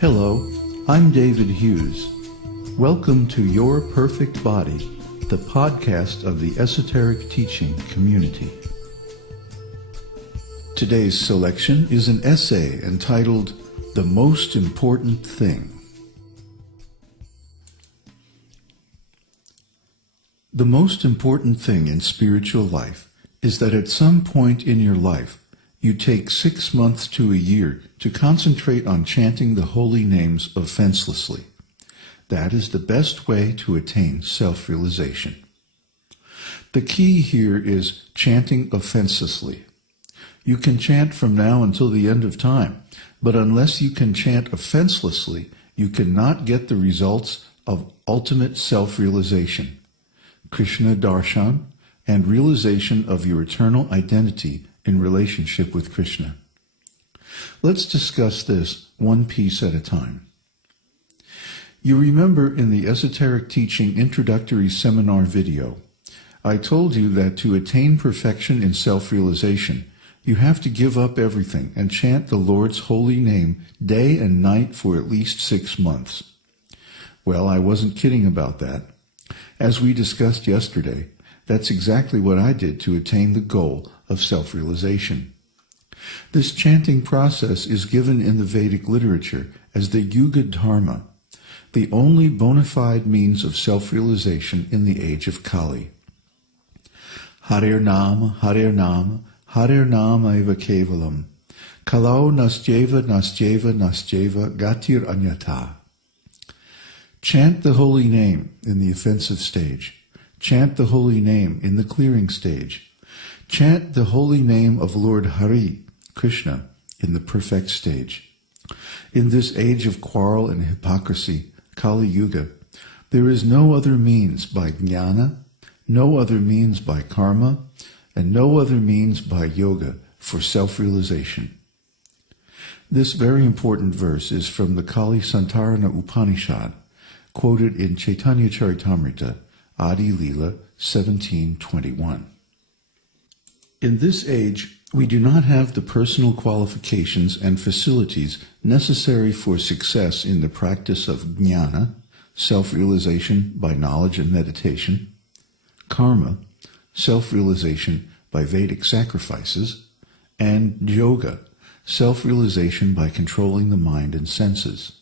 Hello, I'm David Hughes. Welcome to Your Perfect Body, the podcast of the Esoteric Teaching community. Today's selection is an essay entitled, The Most Important Thing. The most important thing in spiritual life is that at some point in your life, you take 6 months to a year to concentrate on chanting the holy names offenselessly. That is the best way to attain self-realization. The key here is chanting offenselessly. You can chant from now until the end of time, but unless you can chant offenselessly, you cannot get the results of ultimate self-realization, Kṛṣṇa-darshan, and realization of your eternal identity in relationship with Krishna. Let's discuss this one piece at a time. You remember in the Esoteric Teaching Introductory Seminar video, I told you that to attain perfection in self-realization, you have to give up everything and chant the Lord's holy name day and night for at least 6 months. Well, I wasn't kidding about that. As we discussed yesterday, that's exactly what I did to attain the goal of self-realization. This chanting process is given in the Vedic literature as the Yuga Dharma, the only bona fide means of self-realization in the age of Kali. Harer Nama, Harer Nama, Harer Nama eva kevalam, Kalau nasjeva nasjeva nasjeva gatir anyata. Chant the holy name in the offensive stage. Chant the holy name in the clearing stage. Chant the holy name of Lord Hari, Krishna, in the perfect stage. In this age of quarrel and hypocrisy, Kali Yuga, there is no other means by jnana, no other means by karma, and no other means by yoga for self-realization. This very important verse is from the Kali Santarana Upanishad, quoted in Chaitanya Charitamrita, Adi Lila 17:21. In this age, we do not have the personal qualifications and facilities necessary for success in the practice of jnana, self-realization by knowledge and meditation, karma, self-realization by Vedic sacrifices, and yoga, self-realization by controlling the mind and senses.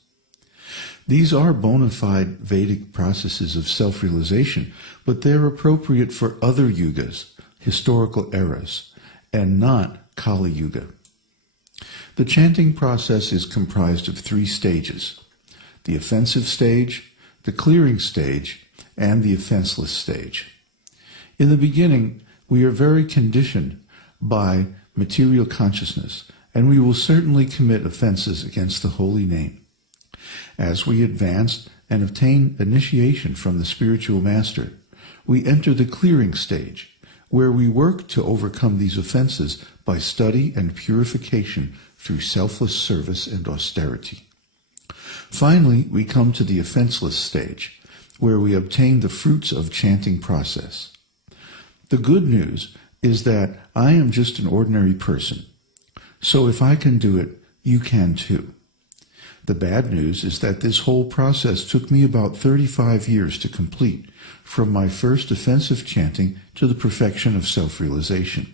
These are bona fide Vedic processes of self-realization, but they're appropriate for other yugas, historical eras, and not Kali Yuga. The chanting process is comprised of 3 stages: the offensive stage, the clearing stage, and the offenseless stage. In the beginning, we are very conditioned by material consciousness, and we will certainly commit offenses against the holy name. As we advance and obtain initiation from the spiritual master, we enter the clearing stage, where we work to overcome these offenses by study and purification through selfless service and austerity. Finally, we come to the offenseless stage, where we obtain the fruits of chanting process. The good news is that I am just an ordinary person, so if I can do it, you can too. The bad news is that this whole process took me about 35 years to complete, from my first offensive chanting to the perfection of self-realization.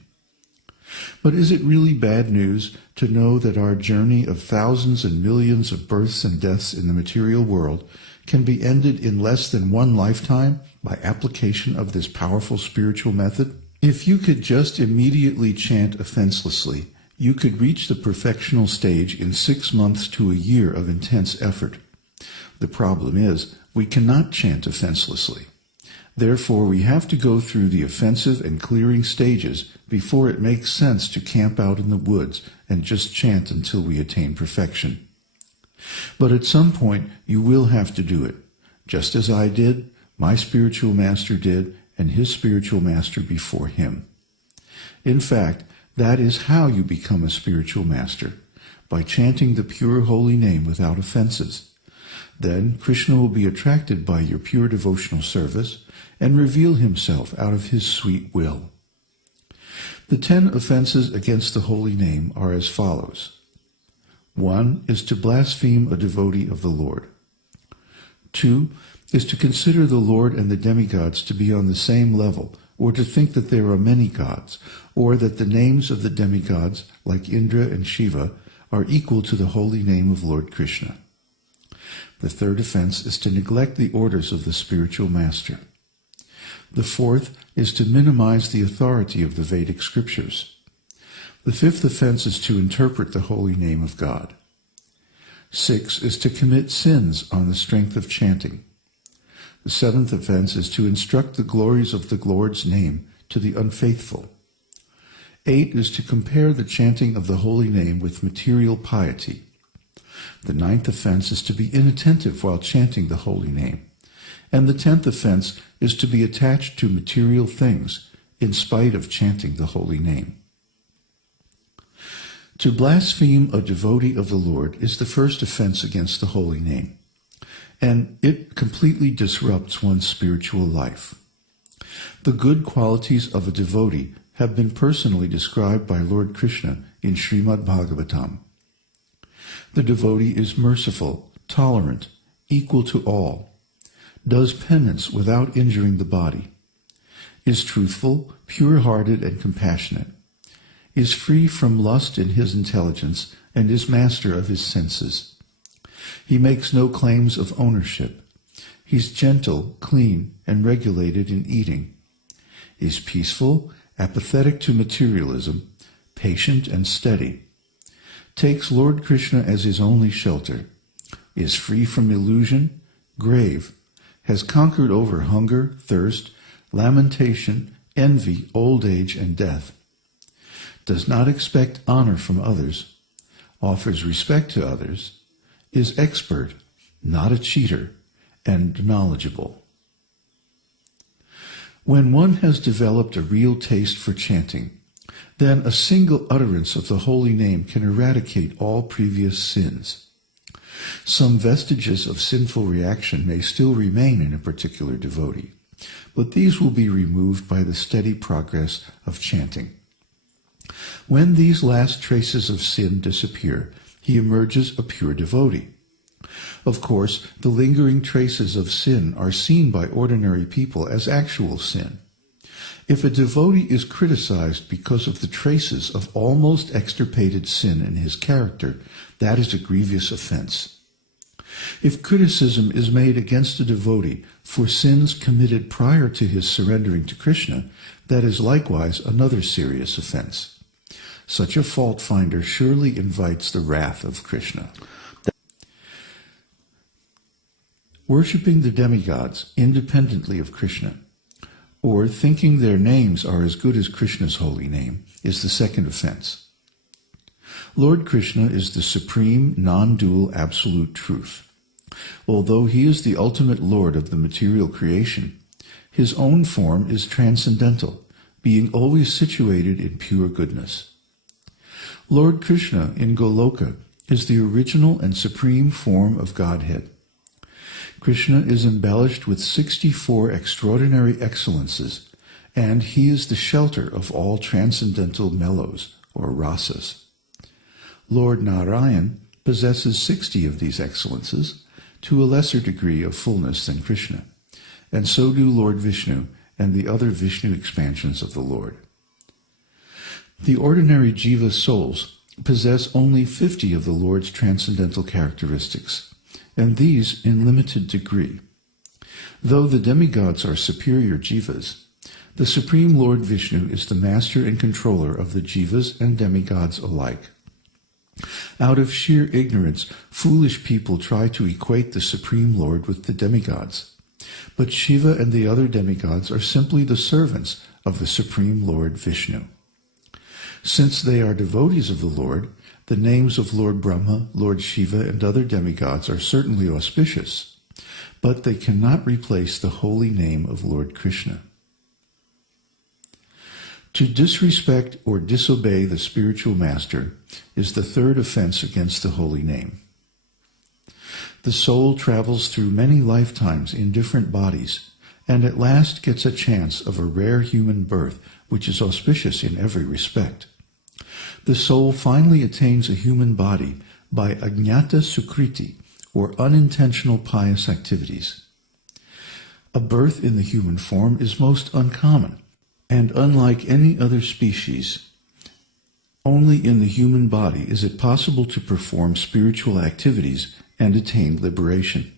But is it really bad news to know that our journey of thousands and millions of births and deaths in the material world can be ended in less than 1 lifetime by application of this powerful spiritual method? If you could just immediately chant offenselessly, you could reach the perfectional stage in 6 months to a year of intense effort. The problem is, we cannot chant offenselessly. Therefore, we have to go through the offensive and clearing stages before it makes sense to camp out in the woods and just chant until we attain perfection. But at some point, you will have to do it, just as I did, My spiritual master did, and his spiritual master before him. In fact, that is how you become a spiritual master, by chanting the pure holy name without offenses. Then Kṛṣṇa will be attracted by your pure devotional service and reveal himself out of his sweet will. The 10 offenses against the holy name are as follows. 1 is to blaspheme a devotee of the Lord. 2 is to consider the Lord and the demigods to be on the same level, or to think that there are many gods, or that the names of the demigods, like Indra and Shiva, are equal to the holy name of Lord Kṛṣṇa. The 3rd offense is to neglect the orders of the spiritual master. The 4th is to minimize the authority of the Vedic scriptures. The 5th offense is to interpret the holy name of God. 6 is to commit sins on the strength of chanting. The 7th offense is to instruct the glories of the Lord's name to the unfaithful. 8 is to compare the chanting of the holy name with material piety. The 9th offense is to be inattentive while chanting the holy name. And the 10th offense is to be attached to material things in spite of chanting the holy name. To blaspheme a devotee of the Lord is the first offense against the holy name, and it completely disrupts one's spiritual life. The good qualities of a devotee have been personally described by Lord Kṛṣṇa in Śrīmad-Bhāgavatam. The devotee is merciful, tolerant, equal to all, does penance without injuring the body, is truthful, pure-hearted, and compassionate, is free from lust in his intelligence, and is master of his senses. He makes no claims of ownership. He's gentle, clean, and regulated in eating, is peaceful, apathetic to materialism, patient and steady, takes Lord Kṛṣṇa as his only shelter, is free from illusion, grave, has conquered over hunger, thirst, lamentation, envy, old age, and death, does not expect honor from others, offers respect to others, is expert, not a cheater, and knowledgeable. When one has developed a real taste for chanting, then a single utterance of the holy name can eradicate all previous sins. Some vestiges of sinful reaction may still remain in a particular devotee, but these will be removed by the steady progress of chanting. When these last traces of sin disappear, he emerges a pure devotee. Of course, the lingering traces of sin are seen by ordinary people as actual sin. If a devotee is criticized because of the traces of almost extirpated sin in his character, that is a grievous offense. If criticism is made against a devotee for sins committed prior to his surrendering to Kṛṣṇa, that is likewise another serious offense. Such a fault finder surely invites the wrath of Kṛṣṇa. Worshipping the demigods independently of Kṛṣṇa, or thinking their names are as good as Kṛṣṇa's holy name, is the second offense. Lord Kṛṣṇa is the supreme, non-dual, absolute truth. Although he is the ultimate Lord of the material creation, his own form is transcendental, being always situated in pure goodness. Lord Kṛṣṇa in Goloka is the original and supreme form of Godhead. Kṛṣṇa is embellished with 64 extraordinary excellences, and he is the shelter of all transcendental mellows, or rasas. Lord Narayan possesses 60 of these excellences, to a lesser degree of fullness than Kṛṣṇa, and so do Lord Vishnu and the other Vishnu expansions of the Lord. The ordinary jiva souls possess only 50 of the Lord's transcendental characteristics, and these in limited degree. Though the demigods are superior jivas, the Supreme Lord Vishnu is the master and controller of the jivas and demigods alike. Out of sheer ignorance, foolish people try to equate the Supreme Lord with the demigods. But Shiva and the other demigods are simply the servants of the Supreme Lord Vishnu. Since they are devotees of the Lord, the names of Lord Brahma, Lord Shiva, and other demigods are certainly auspicious. but they cannot replace the holy name of Lord Krishna. To disrespect or disobey the spiritual master is the third offense against the holy name. The soul travels through many lifetimes in different bodies, and at last gets a chance of a rare human birth, which is auspicious in every respect. The soul finally attains a human body by agnata sukriti, or unintentional pious activities. A birth in the human form is most uncommon, and unlike any other species, only in the human body is it possible to perform spiritual activities and attain liberation.